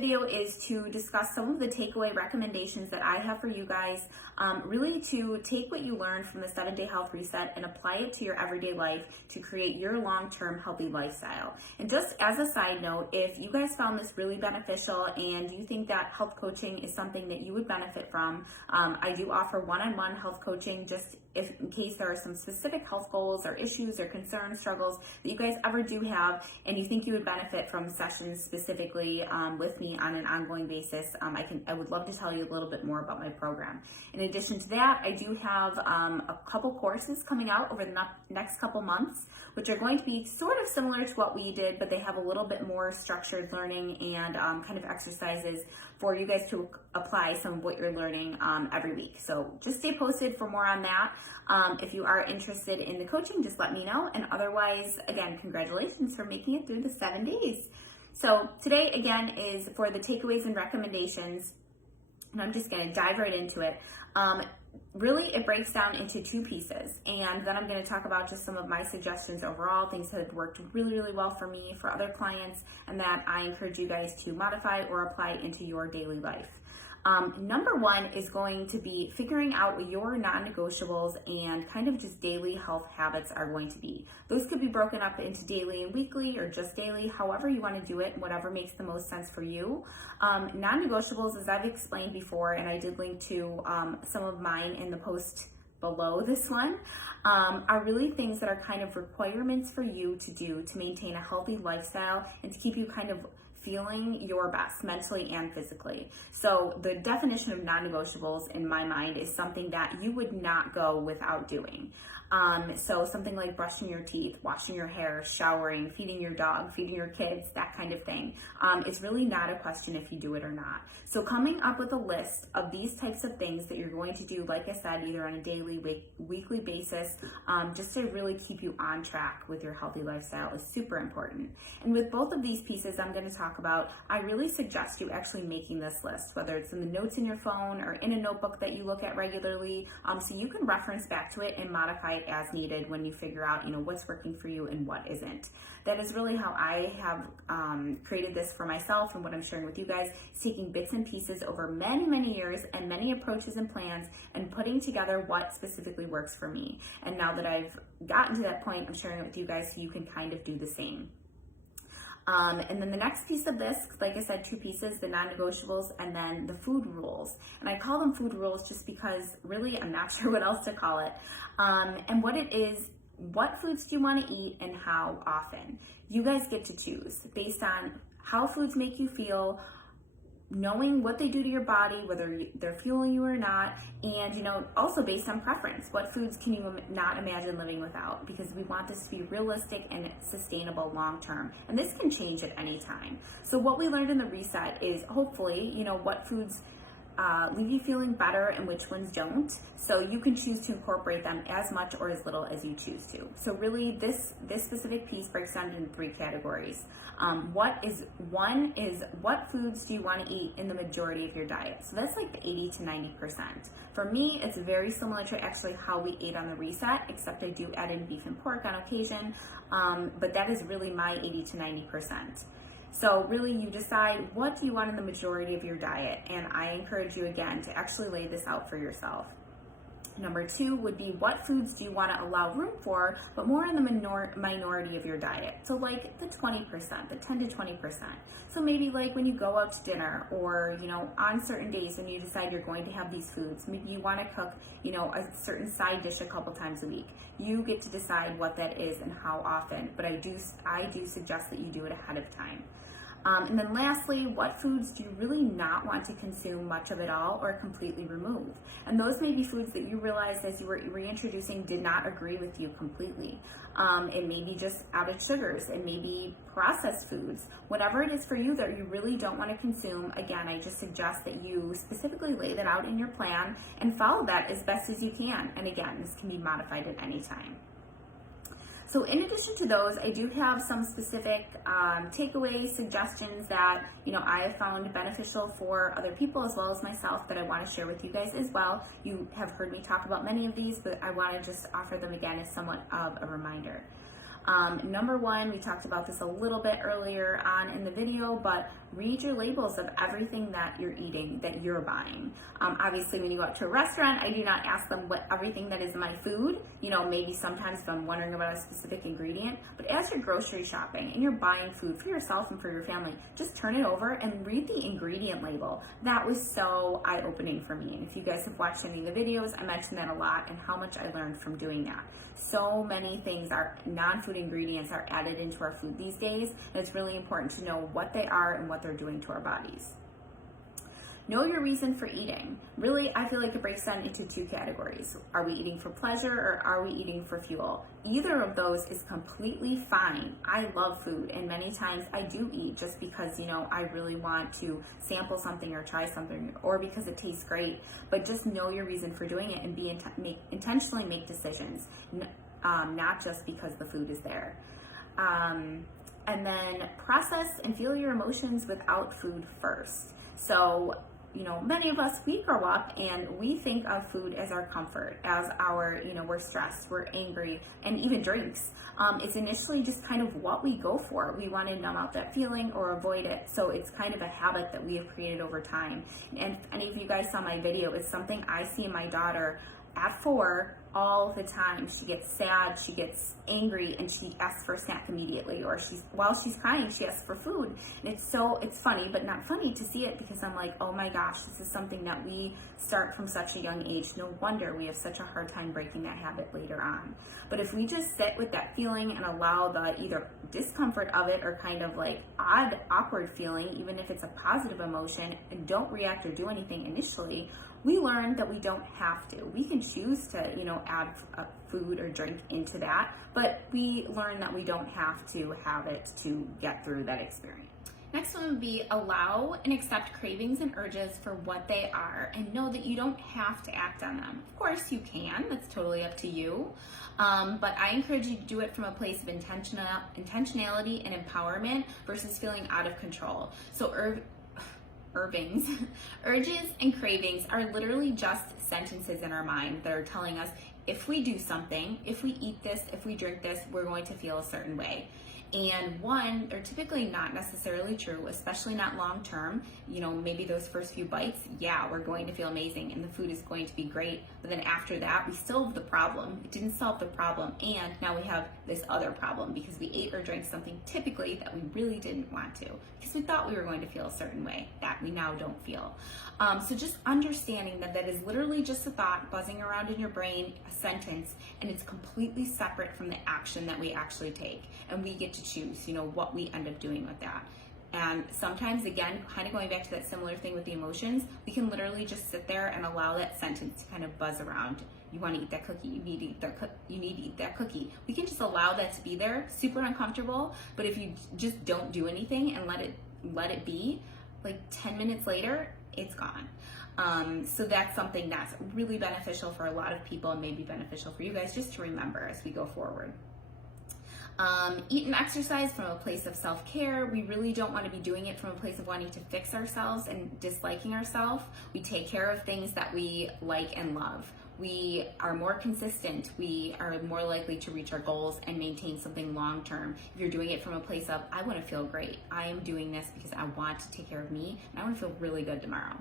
video is to discuss some of the takeaway recommendations that I have for you guys, really to take what you learned from the 7-Day Health Reset and apply it to your everyday life to create your long-term healthy lifestyle. And just as a side note, if you guys found this really beneficial and you think that health coaching is something that you would benefit from, I do offer one-on-one health coaching just in case there are some specific health goals or issues or concerns, struggles that you guys ever do have and you think you would benefit from sessions specifically with me on an ongoing basis. I would love to tell you a little bit more about my program. In addition to that, I do have a couple courses coming out over the next couple months, which are going to be sort of similar to what we did, but they have a little bit more structured learning and kind of exercises for you guys to apply some of what you're learning every week. So just stay posted for more on that. If you are interested in the coaching, just let me know. And otherwise, again, congratulations for making it through the 7 days. So today, again, is for the takeaways and recommendations. And I'm just going to dive right into it. Really, it breaks down into two pieces. And then I'm going to talk about just some of my suggestions overall, things that have worked really, really well for me, for other clients, and that I encourage you guys to modify or apply into your daily life. Number one is going to be figuring out what your non-negotiables and kind of just daily health habits are going to be. Those could be broken up into daily and weekly or just daily, however you want to do it, whatever makes the most sense for you. Non-negotiables, as I've explained before, and I did link to some of mine in the post below this one, are really things that are kind of requirements for you to do to maintain a healthy lifestyle and to keep you kind of feeling your best mentally and physically. So the definition of non-negotiables in my mind is something that you would not go without doing. So something like brushing your teeth, washing your hair, showering, feeding your dog, feeding your kids, that kind of thing. It's really not a question if you do it or not. So coming up with a list of these types of things that you're going to do, like I said, either on a daily, weekly basis, just to really keep you on track with your healthy lifestyle is super important. And with both of these pieces I'm going to talk about, I really suggest you actually making this list, whether it's in the notes in your phone or in a notebook that you look at regularly, so you can reference back to it and modify it as needed when you figure out, what's working for you and what isn't. That is really how I have created this for myself, and what I'm sharing with you guys is taking bits and pieces over many, many years and many approaches and plans and putting together what specifically works for me. And now that I've gotten to that point, I'm sharing it with you guys so you can kind of do the same. And then the next piece of this, like I said, two pieces, the non-negotiables and then the food rules. And I call them food rules just because really I'm not sure what else to call it. And what it is, what foods do you want to eat and how often? You guys get to choose based on how foods make you feel, knowing what they do to your body, whether they're fueling you or not, and also based on preference. What foods can you not imagine living without? Because we want this to be realistic and sustainable long term, and this can change at any time. So what we learned in the reset is hopefully, what foods leave you feeling better and which ones don't. So you can choose to incorporate them as much or as little as you choose to. So really this specific piece breaks down into three categories. One is what foods do you want to eat in the majority of your diet? So that's like the 80 to 90%. For me, it's very similar to actually how we ate on the reset, except I do add in beef and pork on occasion, but that is really my 80 to 90%. So really you decide what do you want in the majority of your diet, and I encourage you again to actually lay this out for yourself. Number two would be what foods do you want to allow room for, but more in the minority of your diet. So like the 20%, the 10 to 20%. So maybe like when you go out to dinner or, on certain days when you decide you're going to have these foods, maybe you want to cook, a certain side dish a couple times a week. You get to decide what that is and how often, but I do suggest that you do it ahead of time. And then lastly, what foods do you really not want to consume much of it all or completely remove? And those may be foods that you realized as you were reintroducing did not agree with you completely. It may be just added sugars, it may be processed foods. Whatever it is for you that you really don't want to consume, again, I just suggest that you specifically lay that out in your plan and follow that as best as you can. And again, this can be modified at any time. So in addition to those, I do have some specific takeaway suggestions that I have found beneficial for other people as well as myself that I want to share with you guys as well. You have heard me talk about many of these, but I want to just offer them again as somewhat of a reminder. Number one, we talked about this a little bit earlier on in the video, but read your labels of everything that you're eating, that you're buying. Obviously, when you go out to a restaurant, I do not ask them what everything that is my food. Maybe sometimes if I'm wondering about a specific ingredient, but as you're grocery shopping and you're buying food for yourself and for your family, just turn it over and read the ingredient label. That was so eye-opening for me. And if you guys have watched any of the videos, I mentioned that a lot and how much I learned from doing that. So many things, our non-food ingredients, are added into our food these days, and it's really important to know what they are and what they're doing to our bodies. Know your reason for eating. Really, I feel like it breaks down into two categories. Are we eating for pleasure or are we eating for fuel? Either of those is completely fine. I love food, and many times I do eat just because, I really want to sample something or try something, or because it tastes great. But just know your reason for doing it and intentionally make decisions, not just because the food is there. And then process and feel your emotions without food first. So, many of us, we grow up and we think of food as our comfort, as our, we're stressed, we're angry, and even drinks. It's initially just kind of what we go for. We want to numb out that feeling or avoid it. So it's kind of a habit that we have created over time. And if any of you guys saw my video, it's something I see in my daughter at 4 all the time. She gets sad, she gets angry, and she asks for a snack immediately, or while she's crying, she asks for food. And it's funny, but not funny to see it, because I'm like, oh my gosh, this is something that we start from such a young age. No wonder we have such a hard time breaking that habit later on. But if we just sit with that feeling and allow the either discomfort of it or kind of like awkward feeling, even if it's a positive emotion, and don't react or do anything initially, we learn that we don't have to. We can choose to, add food or drink into that, but we learn that we don't have to have it to get through that experience. Next one would be allow and accept cravings and urges for what they are, and know that you don't have to act on them. Of course you can, that's totally up to you. But I encourage you to do it from a place of intentionality and empowerment versus feeling out of control. So urges and cravings are literally just sentences in our mind that are telling us if we do something, if we eat this, if we drink this, we're going to feel a certain way. And one, they're typically not necessarily true, especially not long term. Maybe those first few bites, yeah, we're going to feel amazing and the food is going to be great. But then after that, we still have the problem. It didn't solve the problem. And now we have this other problem because we ate or drank something typically that we really didn't want to, because we thought we were going to feel a certain way that we now don't feel. So just understanding that is literally just a thought buzzing around in your brain, a sentence, and it's completely separate from the action that we actually take. And we get to choose, what we end up doing with that. And sometimes, again, kind of going back to that similar thing with the emotions, we can literally just sit there and allow that sentence to kind of buzz around. You want to eat that cookie, you need to eat that cookie. We can just allow that to be there, super uncomfortable, but if you just don't do anything and let it be, like 10 minutes later, it's gone. So that's something that's really beneficial for a lot of people and maybe beneficial for you guys just to remember as we go forward. Eat and exercise from a place of self-care. We really don't want to be doing it from a place of wanting to fix ourselves and disliking ourselves. We take care of things that we like and love. We are more consistent. We are more likely to reach our goals and maintain something long-term. If you're doing it from a place of, I want to feel great. I am doing this because I want to take care of me and I want to feel really good tomorrow.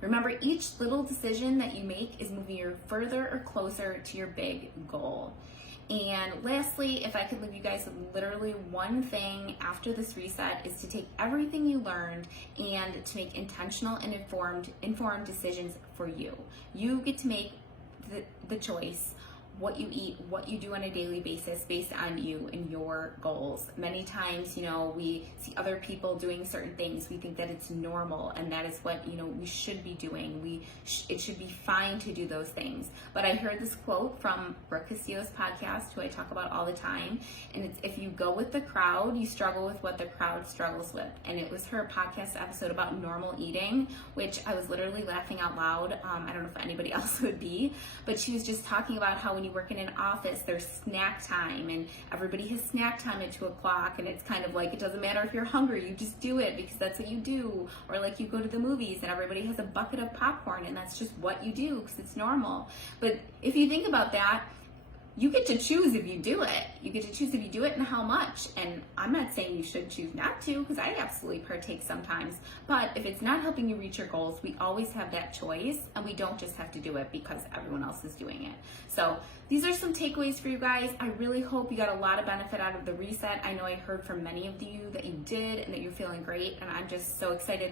Remember, each little decision that you make is moving you further or closer to your big goal. And lastly, if I could leave you guys with literally one thing after this reset, is to take everything you learned and to make intentional and informed decisions for you. You get to make the choice what you eat, what you do on a daily basis based on you and your goals. Many times, we see other people doing certain things. We think that it's normal and that is what, we should be doing. It should be fine to do those things. But I heard this quote from Brooke Castillo's podcast, who I talk about all the time. And it's, if you go with the crowd, you struggle with what the crowd struggles with. And it was her podcast episode about normal eating, which I was literally laughing out loud. I don't know if anybody else would be, but she was just talking about how when you work in an office, there's snack time and everybody has snack time at 2:00, and it's kind of like, it doesn't matter if you're hungry, you just do it because that's what you do. Or like you go to the movies and everybody has a bucket of popcorn and that's just what you do because it's normal. But if you think about that, you get to choose if you do it. You get to choose if you do it and how much. And I'm not saying you should choose not to, because I absolutely partake sometimes. But if it's not helping you reach your goals, we always have that choice, and we don't just have to do it because everyone else is doing it. So these are some takeaways for you guys. I really hope you got a lot of benefit out of the reset. I know I heard from many of you that you did and that you're feeling great, and I'm just so excited